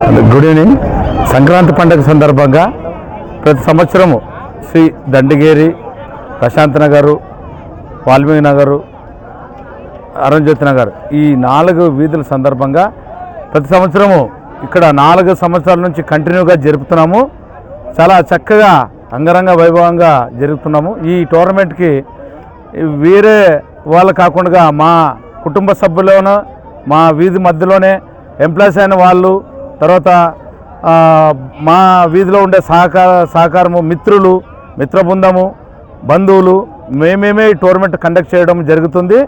Good evening. Sankranti పండుగ సందర్భంగా ప్రతి సంవత్సరము శ్రీ దండిగేరి, ప్రశాంత్ నగరు, వాల్మీకి నగరు, అరుణ్జ్యోతి నగర్ ఈ 4 వీధుల సందర్భంగా ప్రతి సంవత్సరము ఇక్కడ 4 సంవత్సరాల నుంచి కంటిన్యూగా జరుపుతున్నాము. చాలా చక్కగా అంగరంగ వైభవంగా జరుపుతున్నాము. ఈ టోర్నమెంట్కి వేరే వాళ్ళు కాకుండా మా కుటుంబ సభ్యులను మా వీధి మధ్యలోనే ఎంప్లాయీస్ అయిన వాళ్ళు, తర్వాత మా వీధిలో ఉండే సహకారము, మిత్రులు, మిత్ర బృందము, బంధువులు మేమేమే ఈ టోర్నమెంట్ కండక్ట్ చేయడం జరుగుతుంది.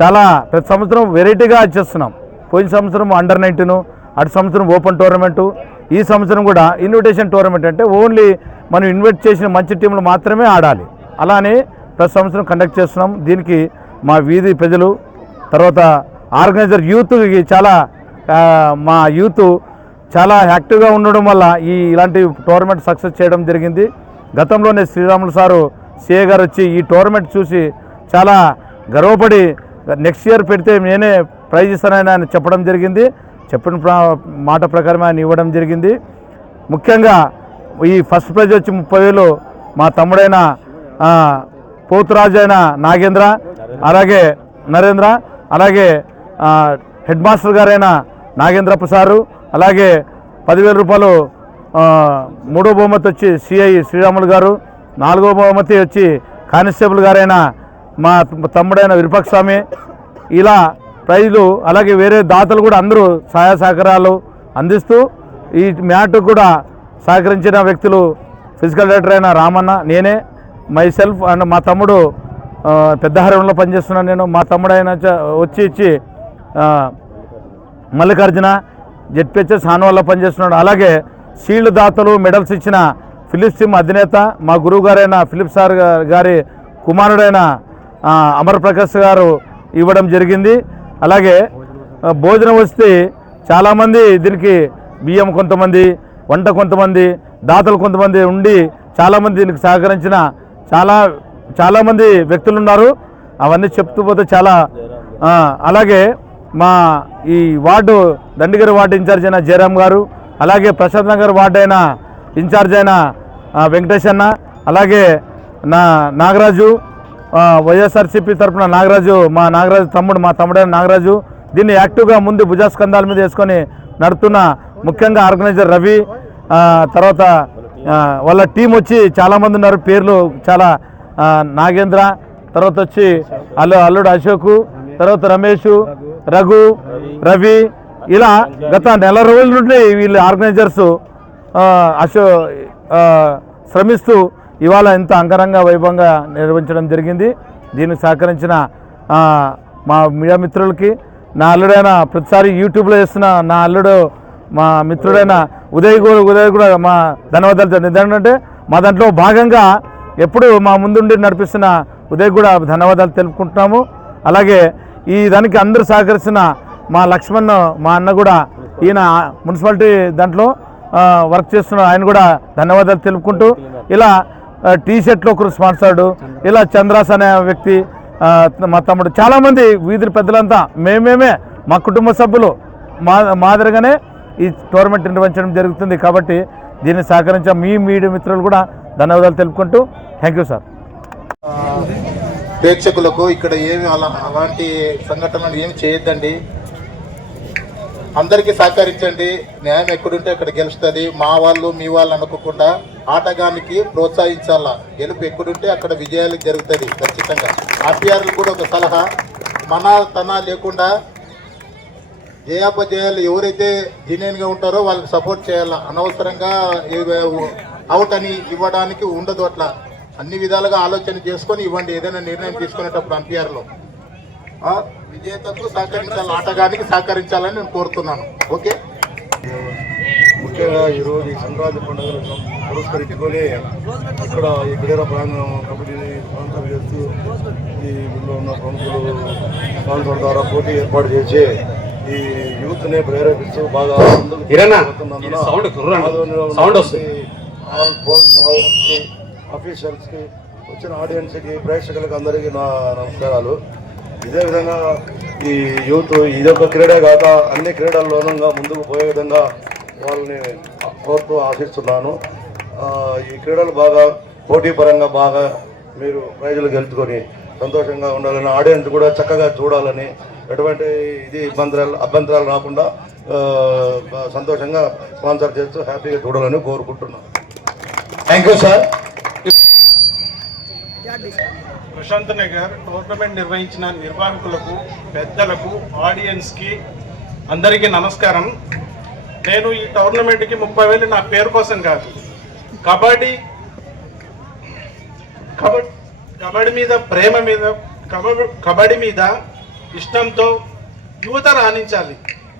చాలా ప్రతి సంవత్సరం వెరైటీగా చేస్తున్నాం. పోయిన సంవత్సరం అండర్-19, అటు సంవత్సరం ఓపెన్ టోర్నమెంటు, ఈ సంవత్సరం కూడా ఇన్విటేషన్ టోర్నమెంట్. అంటే ఓన్లీ మనం ఇన్వైట్ చేసిన మంచి టీంలు మాత్రమే ఆడాలి. అలానే ప్రతి సంవత్సరం కండక్ట్ చేస్తున్నాం. దీనికి మా వీధి ప్రజలు, తర్వాత ఆర్గనైజర్ యూత్కి మా యూత్ చాలా యాక్టివ్గా ఉండడం వల్ల ఇలాంటి టోర్నమెంట్ సక్సెస్ చేయడం జరిగింది. గతంలోనే శ్రీరాములు సారు సిఏ గారు వచ్చి ఈ టోర్నమెంట్ చూసి చాలా గర్వపడి నెక్స్ట్ ఇయర్ పెడితే నేనే ప్రైజ్ ఇస్తానని ఆయన చెప్పడం జరిగింది. చెప్పిన మాట ప్రకారం ఆయన ఇవ్వడం జరిగింది. ముఖ్యంగా ఈ ఫస్ట్ ప్రైజ్ వచ్చి 30,000 మా తమ్ముడైన పోతురాజు అయిన నాగేంద్ర, అలాగే నరేంద్ర, అలాగే హెడ్ మాస్టర్ గారైన నాగేంద్రప్ప సారు, అలాగే 10,000 రూపాయలు మూడో బహుమతి వచ్చి సిఐ శ్రీరాములు గారు, 4వ బహుమతి వచ్చి కానిస్టేబుల్ గారైన మా తమ్ముడైన విరూపాక్ష స్వామి. ఇలా ప్రైజులు, అలాగే వేరే దాతలు కూడా అందరూ సహాయ సహకారాలు అందిస్తూ ఈ మ్యాట్ కూడా సహకరించిన వ్యక్తులు ఫిజికల్ డైరెక్టర్ అయిన రామన్న, నేనే, మైసెల్ఫ్ అండ్ మా తమ్ముడు పెద్దహరంలో పనిచేస్తున్నాను నేను. మా తమ్ముడు అయిన వచ్చి మల్లికార్జున జెడ్పిహెచ్ఎస్ హాన్వాల్లో పనిచేస్తున్నాడు. అలాగే షీల్డ్ దాతలు, మెడల్స్ ఇచ్చిన ఫిలిప్స్ టీమ్ అధినేత మా గురువు గారైన ఫిలిప్స్ సార్ గారి కుమారుడైన అమర్ ప్రకాష్ గారు ఇవ్వడం జరిగింది. అలాగే భోజనం వస్తే చాలామంది దీనికి బియ్యం కొంతమంది, వంట కొంతమంది, దాతలు కొంతమంది ఉండి చాలామంది దీనికి సహకరించిన చాలామంది వ్యక్తులు ఉన్నారు. అవన్నీ చెప్తూ పోతే చాలా. అలాగే మా ఈ వార్డు దండిగరి వార్డు ఇన్ఛార్జ్ అయిన జయరామ్ గారు, అలాగే ప్రశాంత్ నగర్ వార్డు అయిన ఇన్ఛార్జ్ అయిన వెంకటేష్ అన్న, అలాగే నాగరాజు, వైఎస్ఆర్సీపీ తరఫున నాగరాజు, మా తమ్ముడైన నాగరాజు, దీన్ని యాక్టివ్గా ముందు భుజస్కంధాల మీద వేసుకొని నడుపుతున్న ముఖ్యంగా ఆర్గనైజర్ రవి, తర్వాత వాళ్ళ టీం వచ్చి చాలామంది ఉన్నారు. పేర్లు చాలా నాగేంద్ర, తర్వాత వచ్చి అల్లుడు అశోకు, తర్వాత రమేష్, రఘు, రవి, ఇలా గత నెల రోజుల నుండి వీళ్ళు ఆర్గనైజర్స్ శ్రమిస్తూ ఇవాళ ఎంత అంగరంగ వైభవంగా నిర్వహించడం జరిగింది. దీనికి సహకరించిన మా మీడియా మిత్రులకి, నా అల్లుడైన ప్రతిసారి యూట్యూబ్లో చేస్తున్న నా అల్లుడు మా మిత్రుడైన ఉదయ్ కూడా మా ధన్యవాదాలు. ఎందుకంటే మా దాంట్లో భాగంగా ఎప్పుడు మా ముందుండి నడిపిస్తున్న ఉదయ్ కూడా ధన్యవాదాలు తెలుపుకుంటున్నాము. అలాగే ఈ దానికి అందరూ సహకరిస్తున్న మా లక్ష్మణ్, మా అన్న కూడా, ఈయన మున్సిపాలిటీ దాంట్లో వర్క్ చేస్తున్న ఆయన కూడా ధన్యవాదాలు తెలుపుకుంటూ, ఇలా టీ షర్ట్లు ఒకరు స్పాన్సర్డు, ఇలా చంద్రాస్ అనే వ్యక్తి, మా తమ్ముడు, చాలామంది వీధుల పెద్దలంతా మేమేమే మా కుటుంబ సభ్యులు మాదిరిగానే ఈ టోర్నమెంట్ నిర్వహించడం జరుగుతుంది. కాబట్టి దీన్ని సహకరించే మీ మీడియా మిత్రులు కూడా ధన్యవాదాలు తెలుపుకుంటూ థ్యాంక్ యూ సార్. ప్రేక్షకులకు ఇక్కడ ఏమి అలాంటి సంఘటనలు ఏమి చేయొద్దండి. అందరికీ సహకరించండి. న్యాయం ఎక్కడుంటే అక్కడ గెలుస్తుంది. మా వాళ్ళు మీ వాళ్ళు అనుకోకుండా ఆటగానికి ప్రోత్సహించాలా. గెలుపు ఎక్కడుంటే అక్కడ విజయాలు జరుగుతుంది ఖచ్చితంగా. ఆర్పీఆర్లు కూడా ఒక సలహా, తన లేకుండా జయాపజయాలు ఎవరైతే జెన్యూన్గా ఉంటారో వాళ్ళకి సపోర్ట్ చేయాలా. అనవసరంగా అవుట్ అని ఇవ్వడానికి ఉండదు. అట్లా అన్ని విధాలుగా ఆలోచన చేసుకొని ఇవ్వండి ఏదైనా నిర్ణయం తీసుకునేటప్పుడు. అంపైర్లో విజేతకు సహకరించాలి, ఆటగానికి సహకరించాలని నేను కోరుతున్నాను. ఓకే. ముఖ్యంగా ఈరోజు ఈ సంక్రాంతి పండుగలను పురస్కరించుకొని ఇక్కడ ఈ క్రీడా ప్రాంగణం కబడ్డీని స్పాన్సర్ చేస్తూ ఈ ఊళ్ళో ఉన్న ప్రముఖులు స్పాన్సర్ ద్వారా పోటీ ఏర్పాటు చేసి ఈ యూత్ని ప్రేరేపిస్తూ బాగా అఫీషియల్స్కి, వచ్చిన ఆడియన్స్కి, ప్రేక్షకులకి అందరికీ నా నమస్కారాలు. ఇదే విధంగా ఈ యూత్ ఇదొక క్రీడే కాక అన్ని క్రీడల్లోనూ ముందుకు పోయే విధంగా వాళ్ళని కోరుతూ ఆశిస్తున్నాను. ఈ క్రీడలు బాగా పోటీపరంగా బాగా మీరు ప్రైజులు గెలుచుకొని సంతోషంగా ఉండాలని, ఆడియన్స్ కూడా చక్కగా చూడాలని, ఎటువంటి అభ్యంతరాలు రాకుండా సంతోషంగా స్పాన్సర్ చేస్తూ హ్యాపీగా చూడాలని కోరుకుంటున్నాను. Thank you sir. Prashant Nagar tournament నిర్వహించిన నిర్వాహకులకు, పెద్దలకు, ఆడియన్స్కి అందరికీ నమస్కారం. నేను ఈ టోర్నమెంట్కి 30,000 నా పేరు కోసం కాదు, కబడ్డీ మీద ప్రేమ మీద, కబడ్డీ మీద ఇష్టంతో యువత రాణించాలి,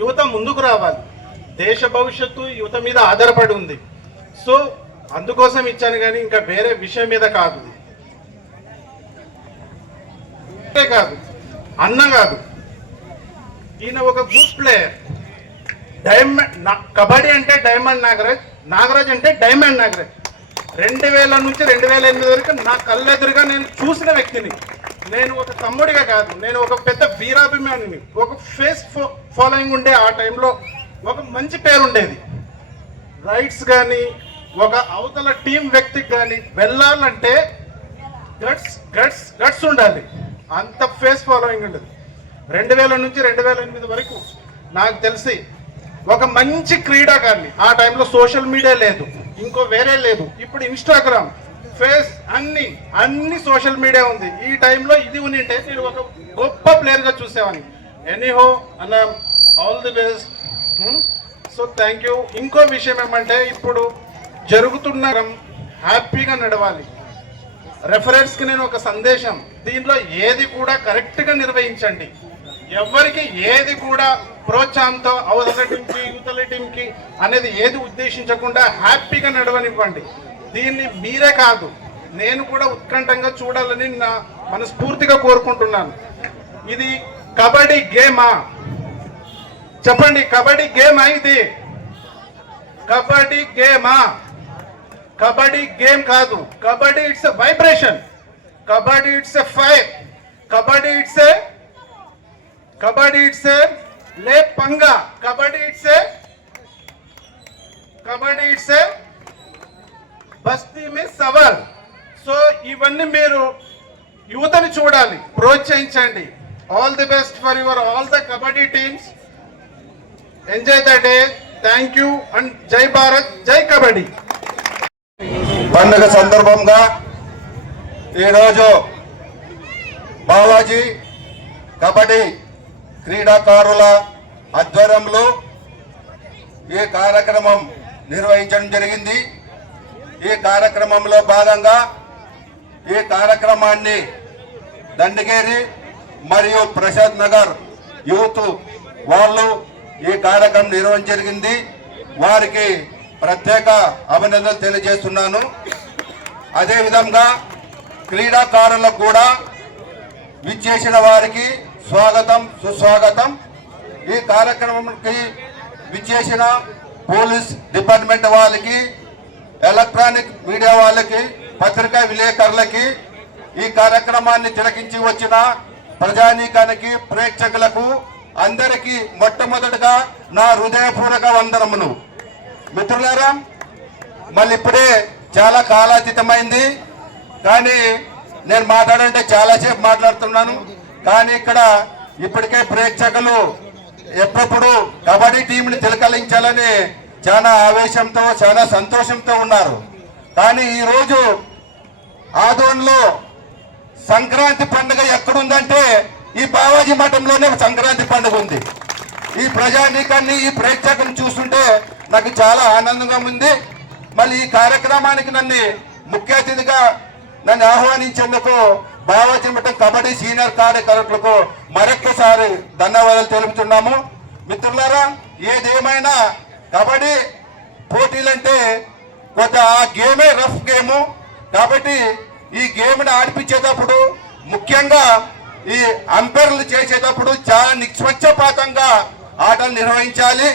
యువత ముందుకు రావాలి. దేశ భవిష్యత్తు యువత మీద ఆధారపడి ఉంది. సో అందుకోసం ఇచ్చాను, కానీ ఇంకా వేరే విషయం మీద కాదు. అన్న కాదు, ఈయన ఒక గుడ్ ప్లేయర్. కబడ్డీ అంటే డైమండ్ నాగరాజ్, నాగరాజ్ అంటే డైమండ్ నాగరాజ్. 2000 నుంచి 2008 వరకు నా కళ్ళెదురుగా నేను చూసిన వ్యక్తిని. నేను ఒక తమ్ముడిగా కాదు, నేను ఒక పెద్ద వీరాభిమానిని. ఒక ఫేస్ ఫాలోయింగ్ ఉండే ఆ టైంలో ఒక మంచి పేరు ఉండేది. రైట్స్ కానీ ఒక అవతల టీం వ్యక్తికి కానీ వెళ్ళాలంటే గట్స్ ఉండాలి. అంత ఫేస్ ఫాలోయింగ్ ఉండదు. 2000 నుంచి 2008 వరకు నాకు తెలిసి ఒక మంచి క్రీడాకారిని. ఆ టైంలో సోషల్ మీడియా లేదు, ఇంకో వేరే లేదు. ఇప్పుడు ఇన్స్టాగ్రామ్, ఫేస్ అన్ని సోషల్ మీడియా ఉంది. ఈ టైంలో ఇది ఉంటే నేను ఒక గొప్ప ప్లేయర్గా చూసేవాడిని. ఎనీహో అన్న, all the best. So thank you. ఇంకో విషయం ఏమంటే, ఇప్పుడు జరుగుతున్న హ్యాపీగా నడవాలి. రెఫరెన్స్కి నేను ఒక సందేశం, దీనిలో ఏది కూడా కరెక్ట్గా నిర్వహించండి. ఎవరికి ఏది కూడా ప్రోత్సాహంతో అవతల టీంకి యువతల టీంకి అనేది ఏది ఉద్దేశించకుండా హ్యాపీగా నడవనివ్వండి. దీన్ని మీరే కాదు, నేను కూడా ఉత్కంఠంగా చూడాలని నా మనస్ఫూర్తిగా కోరుకుంటున్నాను. ఇది కబడ్డీ గేమా? చెప్పండి, కబడ్డీ గేమా ఇది? కబడ్డీ గేమా? కబడ్డీ గేమ్ కాదు. Kabaddi it's a vibration, kabaddi it's a fire, kabaddi it's a లే పంగా, కబడ్డీ ఇట్స్ ఏ బస్తీ మే సవాల్. సో ఇవన్నీ మీరు యువతని చూడాలి, ప్రోత్సహించండి. All the best for your all the kabaddi teams. Enjoy the day. Thank you and జై భారత్, జై కబడ్డీ. పండుగ సందర్భంగా ఈరోజు బాలాజీ కబడ్డీ క్రీడాకారుల ఆధ్వర్యంలో ఈ కార్యక్రమం నిర్వహించడం జరిగింది. ఈ కార్యక్రమంలో భాగంగా ఈ కార్యక్రమాన్ని దండగేరి మరియు ప్రసాద్ నగర్ యూత్ వాళ్ళు ఈ కార్యక్రమం నిర్వహించడం జరిగింది. వారికి ప్రత్యేక అభినందనలు తెలియజేస్తున్నాను. అదేవిధంగా క్రీడాకారులకు కూడా విచ్చేసిన వారికి స్వాగతం, సుస్వాగతం. ఈ కార్యక్రమానికి విచ్చేసిన పోలీస్ డిపార్ట్మెంట్ వాళ్ళకి, ఎలక్ట్రానిక్ మీడియా వాళ్ళకి, పత్రికా విలేకరులకి, ఈ కార్యక్రమాన్ని తిలకించి వచ్చిన ప్రజానీకానికి, ప్రేక్షకులకు అందరికీ మొట్టమొదటిగా నా హృదయపూర్వక వందనములు. మిత్రులారా, మళ్ళీ ఇప్పుడే చాలా కాలాతీతమైంది, కానీ నేను మాట్లాడంటే చాలాసేపు మాట్లాడుతున్నాను. కానీ ఇక్కడ ఇప్పటికే ప్రేక్షకులు ఎప్పుడు కబడ్డీ టీంని తిలకలించాలని చాలా ఆవేశంతో, చాలా సంతోషంతో ఉన్నారు. కానీ ఈరోజు ఆదోన్లో సంక్రాంతి పండుగ ఎక్కడుందంటే ఈ బావాజీ మఠంలోనే సంక్రాంతి పండుగ ఉంది. ఈ ప్రజానీకాన్ని, ఈ ప్రేక్షకులను చూస్తుంటే నాకు చాలా ఆనందంగా ఉంది. మళ్ళీ ఈ కార్యక్రమానికి ముఖ్య అతిథిగా నన్ను ఆహ్వానించేందుకు బావాజీ మఠం కబడ్డీ సీనియర్ కార్యకర్తలకు మరొక్కసారి ధన్యవాదాలు తెలుపుతున్నాము. మిత్రులారా, ఏదేమైనా కబడ్డీ పోటీలంటే కొంత ఆ గేమే రఫ్ గేము. కాబట్టి ఈ గేమ్ని ఆడిపించేటప్పుడు, ముఖ్యంగా ఈ అంపైర్లు చేసేటప్పుడు చాలా నిష్పక్షపాతంగా ఆటలు నిర్వహించాలి.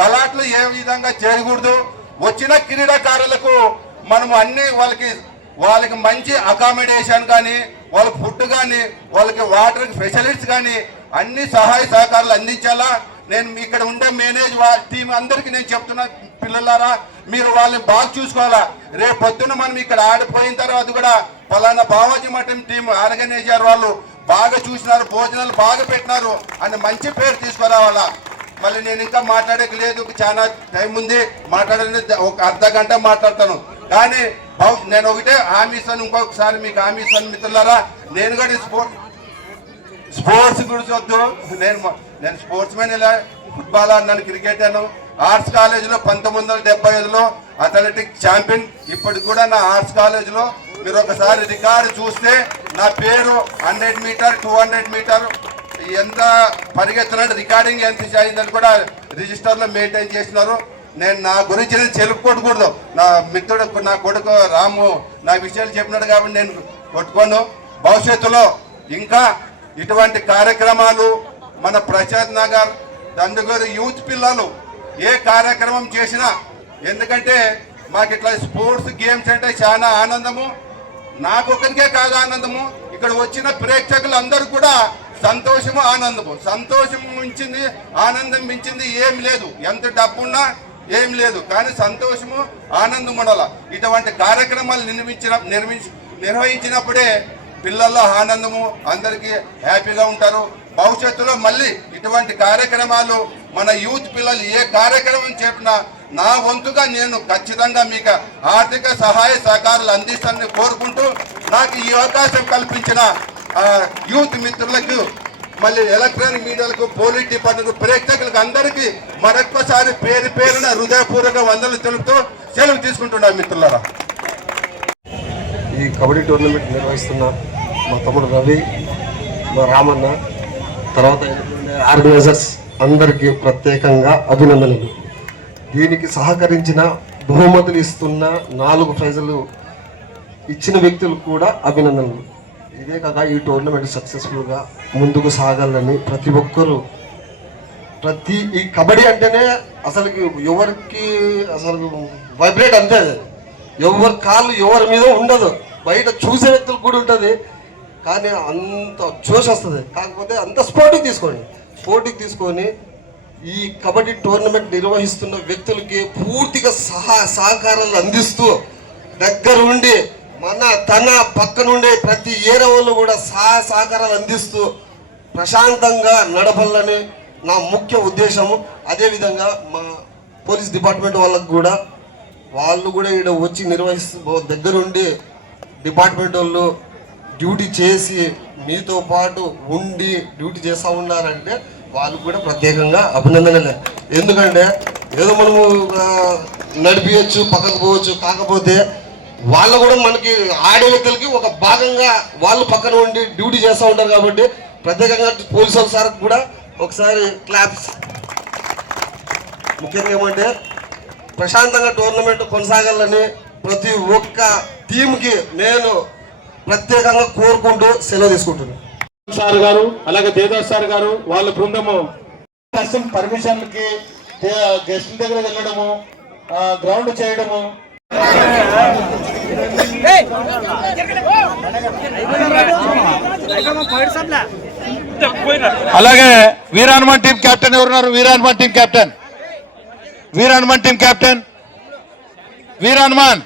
గలాట్లు ఏ విధంగా చేయకూడదు. వచ్చిన క్రీడాకారులకు మనం అన్ని వాళ్ళకి మంచి అకామిడేషన్ కానీ, వాళ్ళకి ఫుడ్ కానీ, వాళ్ళకి వాటర్ ఫెసిలిటీస్ కానీ అన్ని సహాయ సహకారాలు అందించాలా. నేను ఇక్కడ ఉండే మేనేజ్ టీం అందరికీ నేను చెప్తున్నా, పిల్లలారా మీరు వాళ్ళని బాగా చూసుకోవాలా. రేపు పొద్దున మనం ఇక్కడ ఆడిపోయిన తర్వాత కూడా పలానా బావాజీ మఠం టీం ఆర్గనైజర్ వాళ్ళు బాగా చూసినారు, భోజనాలు బాగా పెట్టినారు అని మంచి పేరు తీసుకురావాలా. మళ్ళీ నేను ఇంకా మాట్లాడేకి లేదు, చాలా టైం ఉంది, మాట్లాడేది ఒక అర్ధ గంట మాట్లాడతాను. కానీ నేను ఒకటే హామీ ఇస్తాను, ఇంకొకసారి మీకు హామీ ఇస్తాను మిత్రులారా. నేను కూడా స్పోర్ట్స్ గురించి వద్దు, నేను స్పోర్ట్స్ మ్యాన్, ఇలా ఫుట్బాల్ ఆడినాను, క్రికెట్ ఆను. ఆర్ట్స్ కాలేజీలో 1975లో అథ్లెటిక్ ఛాంపియన్. ఇప్పటికి కూడా నా ఆర్ట్స్ కాలేజీలో మీరు ఒకసారి రికార్డు చూస్తే నా పేరు 100 మీటర్ 200 మీటర్ ఎంత పరిగెత్తున్నట్టు రికార్డింగ్ ఎంత అయిందని కూడా రిజిస్టర్లో మెయింటైన్ చేసినారు. నేను నా గురించి నేను చెప్పుకోకూడదు, నా మిత్రుడు నా కొడుకు రాము నా విషయాలు చెప్పినాడు కాబట్టి నేను కొట్టుకోను. భవిష్యత్తులో ఇంకా ఇటువంటి కార్యక్రమాలు మన ప్రసాద్ నగర్ దండుగూరు యూత్ పిల్లలు ఏ కార్యక్రమం చేసినా, ఎందుకంటే మాకు ఇట్లా స్పోర్ట్స్ గేమ్స్ అంటే చాలా ఆనందము. నాకు ఒకరికే కాదు ఆనందము, ఇక్కడ వచ్చిన ప్రేక్షకులు అందరూ కూడా సంతోషము ఆనందము. సంతోషం మించింది, ఆనందం మించింది ఏమి లేదు. ఎంత డబ్బున్నా ఏం లేదు, కానీ సంతోషము ఆనందం ఉండాల. ఇటువంటి కార్యక్రమాలు నిర్వహించినప్పుడే పిల్లల్లో ఆనందము, అందరికీ హ్యాపీగా ఉంటారు. భవిష్యత్తులో మళ్ళీ ఇటువంటి కార్యక్రమాలు మన యూత్ పిల్లలు ఏ కార్యక్రమం చెప్పినా నా వంతుగా నేను ఖచ్చితంగా మీకు ఆర్థిక సహాయ సహకారాలు అందిస్తానని కోరుకుంటూ, నాకు ఈ అవకాశం కల్పించిన యూత్ మిత్రులకు, మళ్ళీ ఎలక్ట్రానిక్ మీడియాలకు, పోలీస్ డిపార్ట్మెంట్ ప్రేక్షకులకు అందరికీ మరొక్కసారి పేరు పేరున హృదయపూర్వక వందలు తెలుపుతూ సెలవు తీసుకుంటున్నాను మిత్రులారా. ఈ కబడ్డీ టోర్నమెంట్ నిర్వహిస్తున్న మా తమ్ముడు రవి, మా రామన్న, తర్వాత ఆర్గనైజర్స్ అందరికీ ప్రత్యేకంగా అభినందనలు. దీనికి సహకరించిన, బహుమతులు ఇస్తున్న 4 ప్రైజులు ఇచ్చిన వ్యక్తులు కూడా అభినందనలు. ఇదే కాక ఈ టోర్నమెంట్ సక్సెస్ఫుల్గా ముందుకు సాగాలని ప్రతి ఒక్కరూ, ఈ కబడ్డీ అంటేనే అసలు ఎవరికి అసలు వైబ్రేట్ అంతే, ఎవరి కాళ్ళు ఎవరి మీద ఉండదు, బయట చూసే వ్యక్తులు కూడా ఉంటుంది, కానీ అంత జోష్ వస్తుంది. కాకపోతే అంత స్పోర్టింగ్ తీసుకొని ఈ కబడ్డీ టోర్నమెంట్ నిర్వహిస్తున్న వ్యక్తులకి పూర్తిగా సహకారాలు అందిస్తూ దగ్గరుండి తన పక్క నుండి ప్రతి ఏరియాలో కూడా సహకారాలు అందిస్తూ ప్రశాంతంగా నడపాలని నా ముఖ్య ఉద్దేశము. అదేవిధంగా మా పోలీస్ డిపార్ట్మెంట్ వాళ్ళకు కూడా, వాళ్ళు కూడా ఇక్కడ వచ్చి నిర్వహిస్తూ దగ్గరుండి డిపార్ట్మెంట్ వాళ్ళు డ్యూటీ చేసి మీతో పాటు ఉండి డ్యూటీ చేస్తూ ఉన్నారంటే వాళ్ళు కూడా ప్రత్యేకంగా అభినందనలే. ఎందుకంటే ఏదో మనము నడిపించచ్చు, పక్కకు పోవచ్చు, కాకపోతే వాళ్ళు కూడా మనకి ఆడే వ్యక్తులకి ఒక భాగంగా వాళ్ళు పక్కన ఉండి డ్యూటీ చేస్తూ ఉంటారు. కాబట్టి ప్రత్యేకంగా పోలీసు వాళ్ళ సార్ కూడా ఒకసారి క్లాప్స్. ముఖ్యంగా ఏమంటే ప్రశాంతంగా టోర్నమెంట్ కొనసాగాలని ప్రతి ఒక్క టీంకి నేను ప్రత్యేకంగా కోరుకుంటూ సెలవు తీసుకుంటున్నాను. సార్ గారు, అలాగే దేవదాస్ సార్ గారు, వాళ్ళ బృందము పర్మిషన్లకి గెస్ట్ల దగ్గర వెళ్ళడము, గ్రౌండ్ చేయడము, అలాగే వీర హనుమాన్ టీం కెప్టెన్ ఎవరున్నారు? వీర హనుమాన్ టీం కెప్టెన్ వీర హనుమాన్